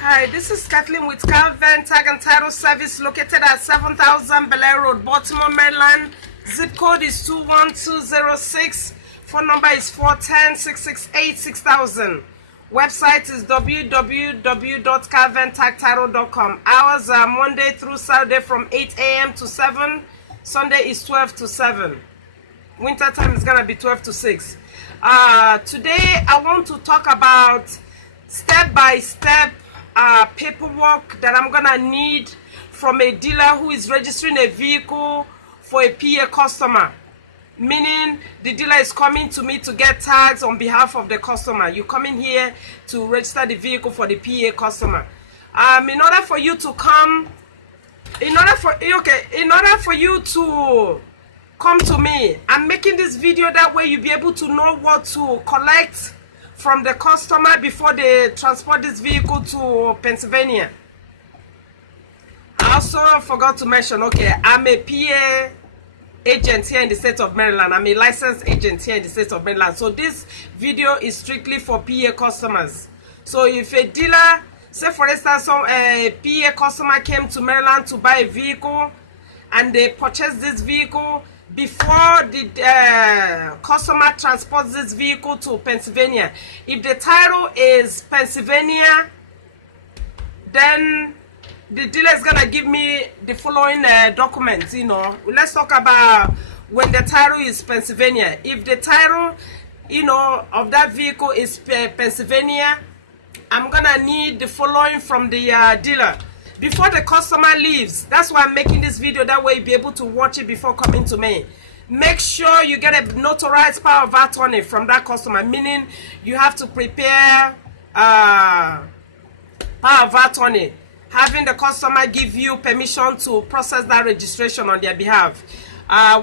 Hi, this is Kathleen with Kal-Ven Tag and Title Service located at 7000 Bel Air Road, Baltimore, Maryland. Zip code is 21206. Phone number is 410-668-6000. Website is www.kalventagtitle.com. Hours are Monday through Saturday from 8 a.m. to 7. Sunday is 12 to 7. Winter time is going to be 12 to 6. Today I want to talk about step-by-step paperwork that I'm gonna need from a dealer who is registering a vehicle for a PA customer, meaning the dealer is coming to me to get tags on behalf of the customer. You come in here to register the vehicle for the PA customer. In order for you to come, in order for you to come to me, I'm making this video that way you'll be able to know what to collect from the customer before they transport this vehicle to Pennsylvania. I also forgot to mention, okay, I'm a PA agent here in the state of Maryland. I'm a licensed agent here in the state of Maryland. So this video is strictly for PA customers. So if a dealer, say for instance, a PA customer came to Maryland to buy a vehicle and they purchased this vehicle, before the customer transports this vehicle to Pennsylvania, if the title is Pennsylvania, then the dealer is gonna give me the following documents. Let's talk about when the title is Pennsylvania. If the title of that vehicle is Pennsylvania, I'm gonna need the following from the dealer before the customer leaves. That's why I'm making this video, that way you'll be able to watch it before coming to me. Make sure you get a notarized power of attorney from that customer, meaning you have to prepare power of attorney, having the customer give you permission to process that registration on their behalf.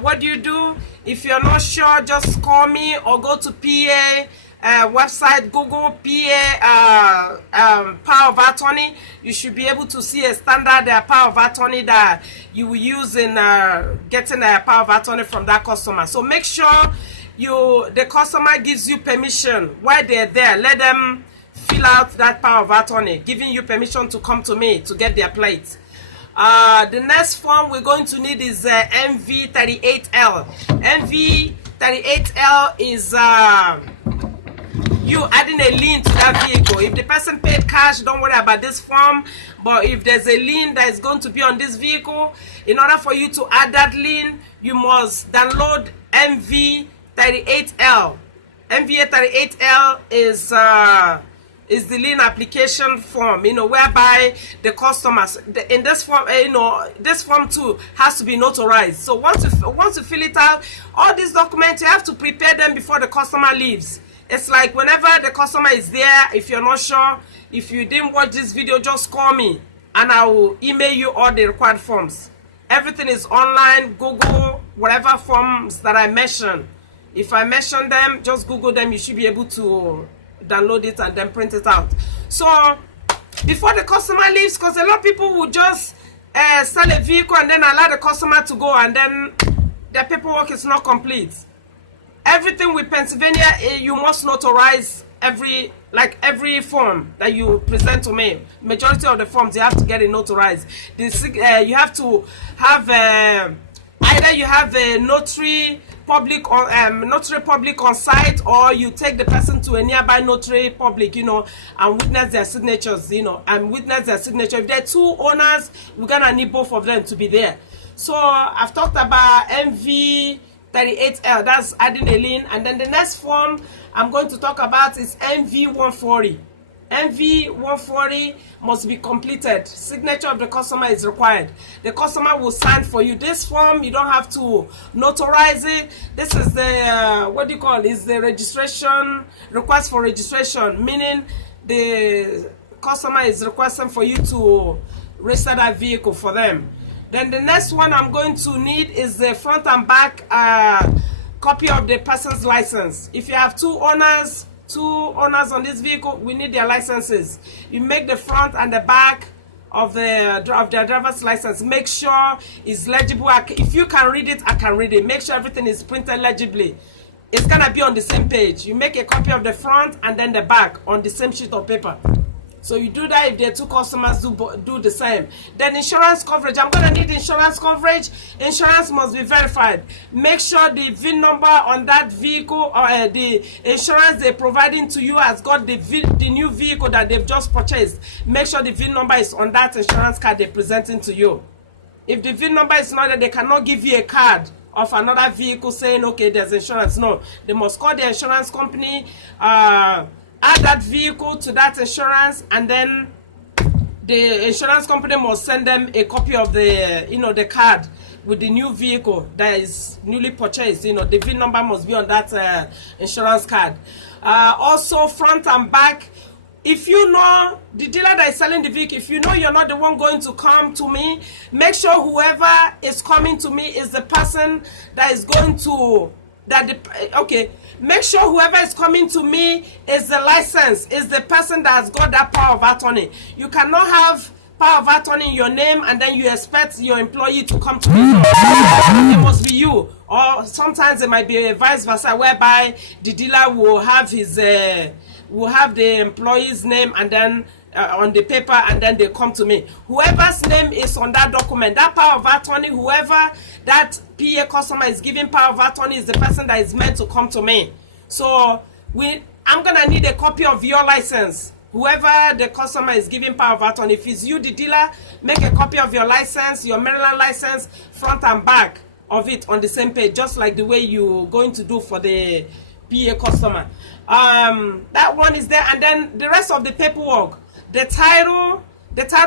What do you do? If you're not sure, just call me or go to PA website, Google PA power of attorney. You should be able to see a standard power of attorney that you will use in getting a power of attorney from that customer. So make sure the customer gives you permission while they're there. Let them fill out that power of attorney, giving you permission to come to me to get their plates. The next form we're going to need is MV38L. MV38L is you adding a lien to that vehicle. If the person paid cash, don't worry about this form. But if there's a lien that is going to be on this vehicle, in order for you to add that lien, you must download MV38L. MV38L is the lien application form, whereby the customers in this form, this form too has to be notarized. So once you fill it out, all these documents you have to prepare them before the customer leaves. It's like whenever the customer is there, if you're not sure, if you didn't watch this video, just call me and I will email you all the required forms. Everything is online. Google whatever forms that I mentioned. If I mention them, just Google them. You should be able to download it and then print it out. So before the customer leaves, because a lot of people will just sell a vehicle and then allow the customer to go, and then their paperwork is not complete. Everything with Pennsylvania, you must notarize every form that you present to me. Majority of the forms you have to get it notarized. You have to have either you have a notary public on site, or you take the person to a nearby notary public, and witness their signatures, If there are two owners, we're gonna need both of them to be there. So I've talked about MV38L, that's adding a lien. And then the next form I'm going to talk about is MV140. MV140 must be completed. Signature of the customer is required. The customer will sign for you. This form, you don't have to notarize it. This is the, is the registration, request for registration, meaning the customer is requesting for you to register that vehicle for them. Then the next one I'm going to need is the front and back copy of the person's license. If you have two owners on this vehicle, we need their licenses. You make the front and the back of their driver's license. Make sure it's legible. If you can read it, I can read it. Make sure everything is printed legibly. It's gonna be on the same page. You make a copy of the front and then the back on the same sheet of paper. So you do that if the two customers do the same. Then insurance coverage. I'm going to need insurance coverage. Insurance must be verified. Make sure the VIN number on that vehicle or the insurance they're providing to you has got the new vehicle that they've just purchased. Make sure the VIN number is on that insurance card they're presenting to you. If the VIN number is not there, they cannot give you a card of another vehicle saying, okay, there's insurance. No, they must call the insurance company, add that vehicle to that insurance, and then the insurance company must send them a copy of the the card with the new vehicle that is newly purchased. The VIN number must be on that insurance card. Also, front and back. If you know the dealer that is selling the vehicle, if you know you're not the one going to come to me, make sure whoever is coming to me is the person that is going to make sure whoever is coming to me is the license, is the person that has got that power of attorney. You cannot have power of attorney in your name and then you expect your employee to come to me. It must be you. Or sometimes it might be a vice versa, whereby the dealer will have his will have the employee's name and then on the paper, and then they come to me. Whoever's name is on that document, that power of attorney, whoever that PA customer is giving power of attorney is the person that is meant to come to me. So I'm gonna need a copy of your license. Whoever the customer is giving power of attorney, if it's you, the dealer, make a copy of your license, your Maryland license, front and back of it on the same page, just like the way you're going to do for the PA customer. That one is there, and then the rest of the paperwork. The title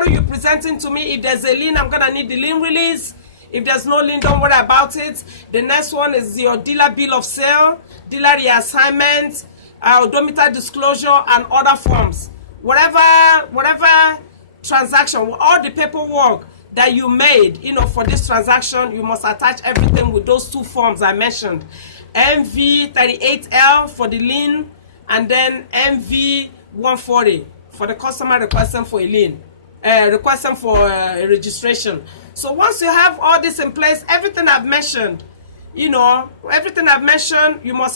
you're presenting to me, if there's a lien, I'm gonna need the lien release. If there's no lien, don't worry about it. The next one is your dealer bill of sale, dealer reassignment, odometer disclosure, and other forms. Whatever transaction, all the paperwork that you made, for this transaction, you must attach everything with those two forms I mentioned. MV38L for the lien, and then MV140 for the customer requesting for a lien, requesting for a registration. So once you have all this in place, everything I've mentioned, you must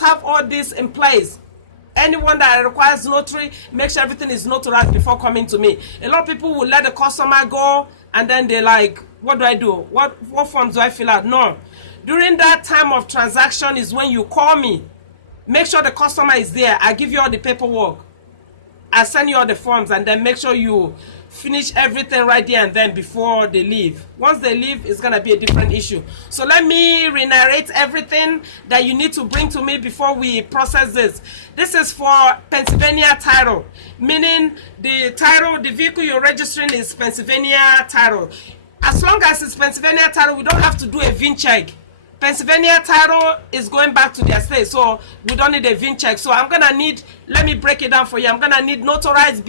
have all this in place. Anyone that requires notary, make sure everything is notarized before coming to me. A lot of people will let the customer go and then they're like, what do I do? What forms do I fill out? No. During that time of transaction is when you call me. Make sure the customer is there. I give you all the paperwork. I send you all the forms, and then make sure you finish everything right there and then before they leave. Once they leave, it's going to be a different issue. So let me re-narrate everything that you need to bring to me before we process this. This is for Pennsylvania title, meaning the vehicle you're registering is Pennsylvania title. As long as it's Pennsylvania title, we don't have to do a VIN check. Pennsylvania title is going back to their state, so we don't need a VIN check. So I'm gonna need, let me break it down for you. I'm gonna need notarized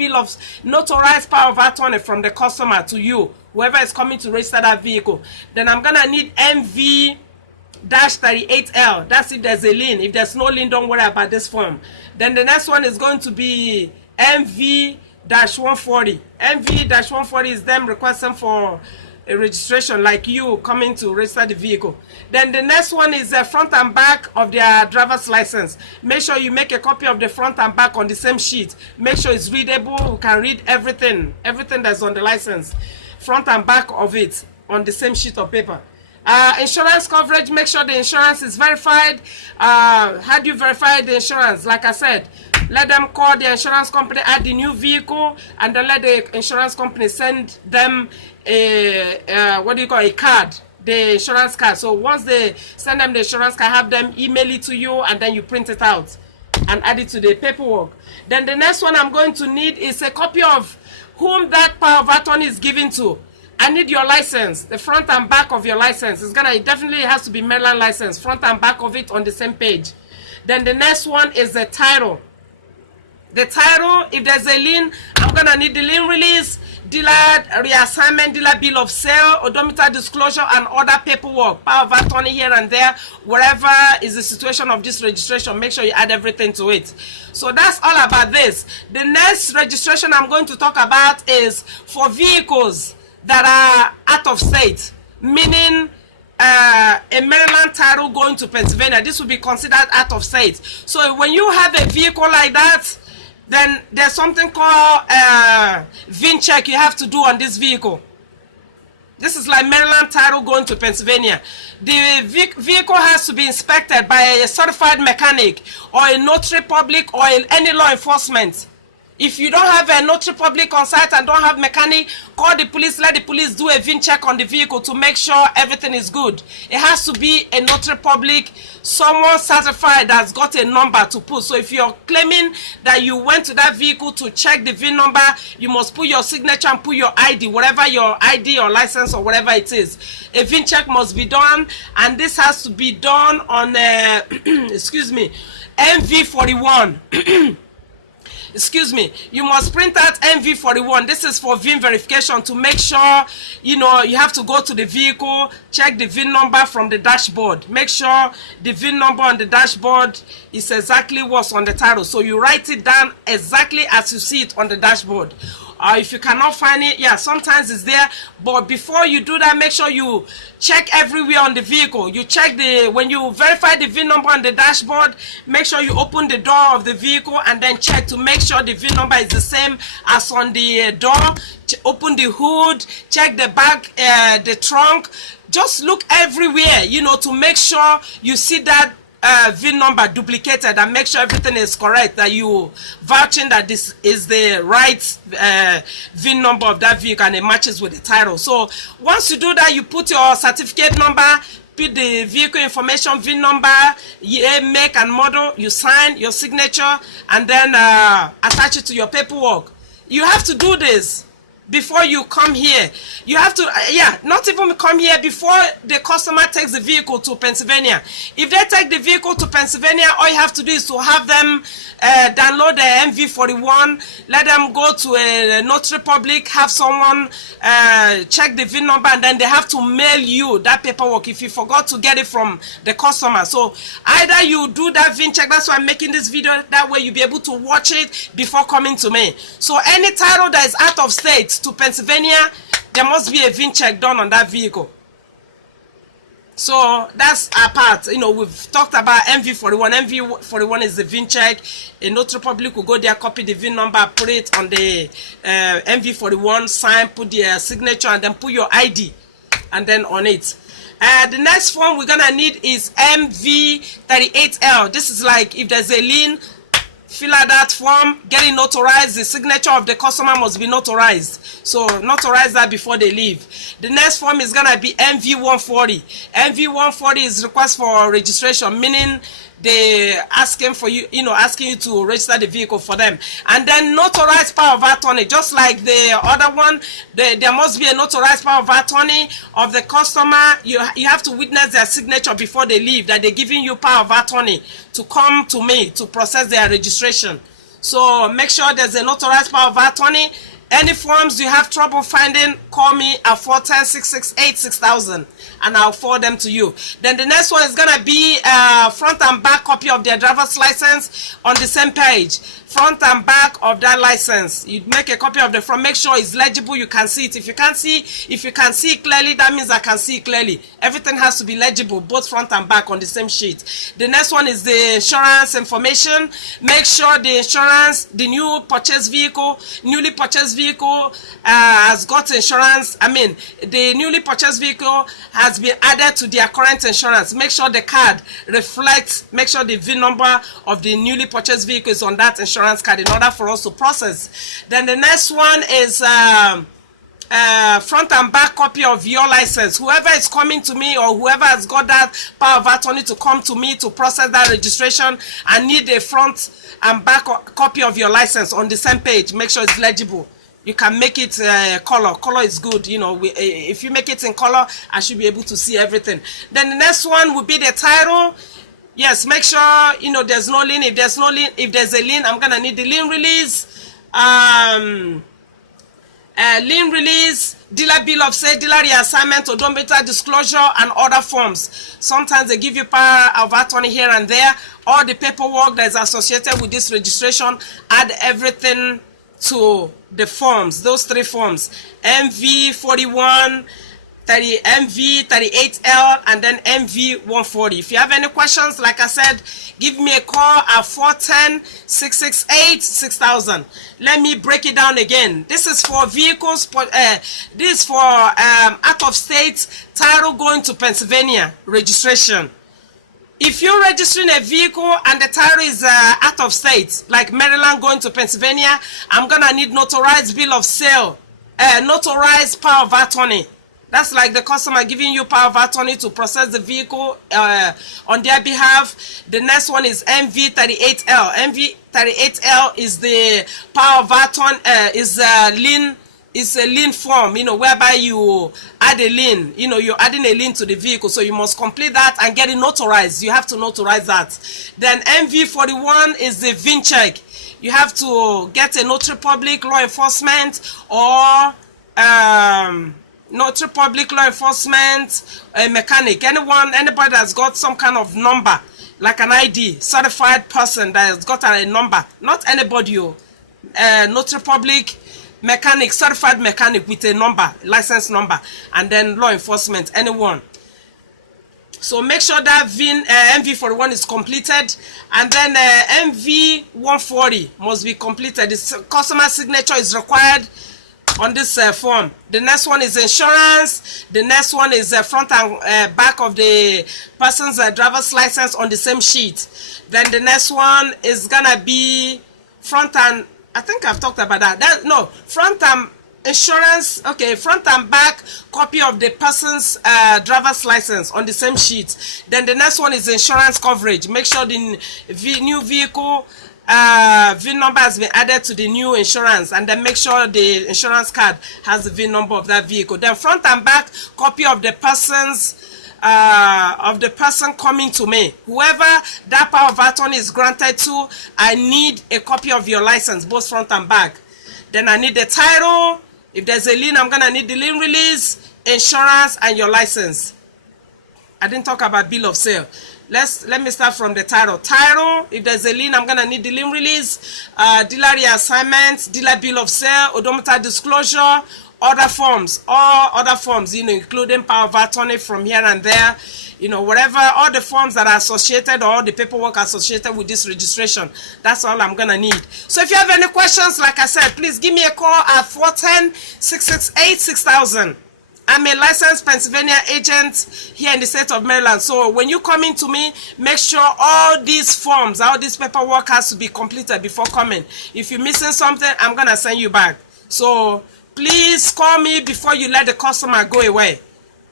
power of attorney from the customer to you, whoever is coming to register that vehicle. Then I'm gonna need MV-38L. That's if there's a lien. If there's no lien, don't worry about this form. Then the next one is going to be MV-140. MV-140 is them requesting for a registration, like you coming to register the vehicle. Then the next one is the front and back of their driver's license. Make sure you make a copy of the front and back on the same sheet. Make sure it's readable. You can read everything that's on the license, front and back of it on the same sheet of paper. Insurance coverage, make sure the insurance is verified. How do you verify the insurance? Like I said, let them call the insurance company, add the new vehicle, and then let the insurance company send them a card, the insurance card. So once they send them the insurance card, have them email it to you, and then you print it out and add it to the paperwork. Then the next one I'm going to need is a copy of whom that power of attorney is given to. I need your license, the front and back of your license. It definitely has to be Maryland license, front and back of it on the same page. Then the next one is the title. The title, if there's a lien, I'm gonna need the lien release, dealer reassignment, dealer bill of sale, odometer disclosure, and other paperwork, power of attorney here and there. Wherever is the situation of this registration, make sure you add everything to it. So that's all about this. The next registration I'm going to talk about is for vehicles that are out of state, meaning a Maryland title going to Pennsylvania. This will be considered out of state. So when you have a vehicle like that, then there's something called VIN check you have to do on this vehicle. This is like Maryland title going to Pennsylvania. The vehicle has to be inspected by a certified mechanic or a notary public or any law enforcement. If you don't have a notary public on site and don't have mechanic, call the police, let the police do a VIN check on the vehicle to make sure everything is good. It has to be a notary public, someone certified that's got a number to put. So if you're claiming that you went to that vehicle to check the VIN number, you must put your signature and put your ID, whatever your ID or license or whatever it is. A VIN check must be done, and this has to be done on, excuse me, MV41. Excuse me, you must print out MV41. This is for VIN verification to make sure, you know, you have to go to the vehicle, check the VIN number from the dashboard. Make sure the VIN number on the dashboard is exactly what's on the title. So you write it down exactly as you see it on the dashboard. If you cannot find it, yeah, sometimes it's there. But before you do that, make sure you check everywhere on the vehicle. You check when you verify the VIN number on the dashboard, make sure you open the door of the vehicle and then check to make sure the VIN number is the same as on the door. Open the hood, check the back, the trunk. Just look everywhere, you know, to make sure you see that VIN number duplicated and make sure everything is correct, that you vouching that this is the right VIN number of that vehicle and it matches with the title. So once you do that, you put your certificate number, put the vehicle information, VIN number, year, make and model, you sign your signature and then attach it to your paperwork. You have to do this before you come here. You have to, not even come here before the customer takes the vehicle to Pennsylvania. If they take the vehicle to Pennsylvania, all you have to do is to have them download the MV41, let them go to a notary public, have someone check the VIN number, and then they have to mail you that paperwork if you forgot to get it from the customer. So either you do that VIN check, that's why I'm making this video, that way you'll be able to watch it before coming to me. So any title that is out of state to Pennsylvania, there must be a VIN check done on that vehicle. So that's our part. You know, we've talked about MV41. MV41 is the VIN check. A notary public will go there, copy the VIN number, put it on the MV41, sign, put the signature, and then put your ID, and then on it. The next form we're gonna need is MV38L. This is like if there's a lien, fill out that form, get it notarized. The signature of the customer must be notarized. So notarize that before they leave. The next form is gonna be MV140. MV140 is request for registration, meaning they asking for you, asking you to register the vehicle for them. And then notarized power of attorney, just like the other one, there must be a notarized power of attorney of the customer. You have to witness their signature before they leave, that they're giving you power of attorney to come to me to process their registration. So make sure there's a notarized power of attorney. Any forms you have trouble finding, call me at 410-668-6000 and I'll forward them to you. Then the next one is going to be front and back copy of their driver's license on the same page. Front and back of that license. You make a copy of the front, make sure it's legible, you can see it. If you can see clearly, that means I can see clearly. Everything has to be legible, both front and back on the same sheet. The next one is the insurance information. Make sure the insurance, the newly purchased vehicle has got insurance. The newly purchased vehicle has been added to their current insurance. Make sure the card reflects, make sure the VIN number of the newly purchased vehicle is on that insurance card in order for us to process. Then the next one is front and back copy of your license. Whoever is coming to me or whoever has got that power of attorney to come to me to process that registration, I need a front and back copy of your license on the same page. Make sure it's legible. You can make it color. Color is good. If you make it in color, I should be able to see everything. Then the next one will be the title. Yes, make sure there's no lien. If there's a lien, I'm gonna need the lien release, dealer bill of sale, dealer reassignment, odometer disclosure, and other forms. Sometimes they give you power of attorney here and there. All the paperwork that is associated with this registration, add everything to the forms, those three forms: MV41, MV 38L and then MV 140. If you have any questions, like I said, give me a call at 410-668-6000. Let me break it down again. This is for vehicles, this is for out of state title going to Pennsylvania registration. If you're registering a vehicle and the title is out of state, like Maryland going to Pennsylvania, I'm gonna need notarized bill of sale, notarized power of attorney. That's like the customer giving you power of attorney to process the vehicle on their behalf. The next one is MV38L. MV38L is the power of attorney, is a lien form, whereby you add a lien, you're adding a lien to the vehicle, so you must complete that and get it notarized. You have to notarize that. Then MV41 is the VIN check. You have to get a notary public, law enforcement, or notary public, law enforcement, a mechanic, anybody that's got some kind of number, like an ID, certified person that has got a number, not anybody, notary public, mechanic, certified mechanic with a number, license number, and then law enforcement, anyone. So make sure that VIN MV41 is completed, and then MV140 must be completed. The customer signature is required on this form. The next one is insurance. The next one is front and back of the person's driver's license on the same sheet. Then the next one is gonna be front and, I think I've talked about that. No, front and insurance, okay, front and back copy of the person's driver's license on the same sheet. Then the next one is insurance coverage. Make sure the new vehicle VIN number has been added to the new insurance, and then make sure the insurance card has the VIN number of that vehicle. Then front and back copy of the person's person coming to me. Whoever that power of attorney is granted to, I need a copy of your license, both front and back. Then I need the title. If there's a lien, I'm gonna need the lien release, insurance, and your license. I didn't talk about bill of sale. Let me start from the title. Title, if there's a lien, I'm gonna need the lien release, dealer reassignment, dealer bill of sale, odometer disclosure, other forms, all other forms, including power of attorney from here and there, whatever, all the forms that are associated, or all the paperwork associated with this registration. That's all I'm gonna need. So if you have any questions, like I said, please give me a call at 410-668-6000. I'm a licensed Pennsylvania agent here in the state of Maryland. So when you come in to me, make sure all these forms, all this paperwork has to be completed before coming. If you're missing something, I'm gonna send you back. So please call me before you let the customer go away.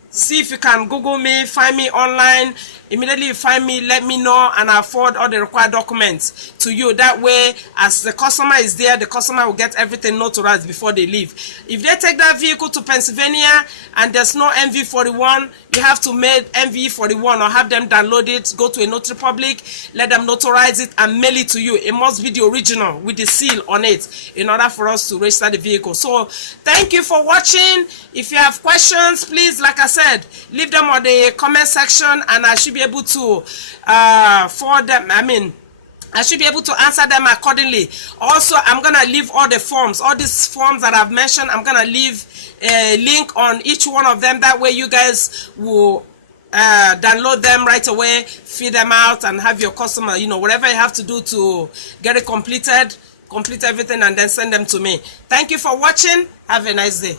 See if you can Google me, find me online. Immediately you find me, let me know, and I'll forward all the required documents to you. That way, as the customer is there, the customer will get everything notarized before they leave. If they take that vehicle to Pennsylvania and there's no MV41, you have to make MV41 or have them download it, go to a notary public, let them notarize it and mail it to you. It must be the original with the seal on it in order for us to register the vehicle. So thank you for watching. If you have questions, please, like I said, leave them on the comment section, and I should be able to forward them. I should be able to answer them accordingly. Also, I'm gonna leave all the forms, all these forms that I've mentioned. I'm gonna leave a link on each one of them. That way you guys will download them right away, fill them out, and have your customer, whatever you have to do to get it completed, complete everything, and then send them to me. Thank you for watching. Have a nice day.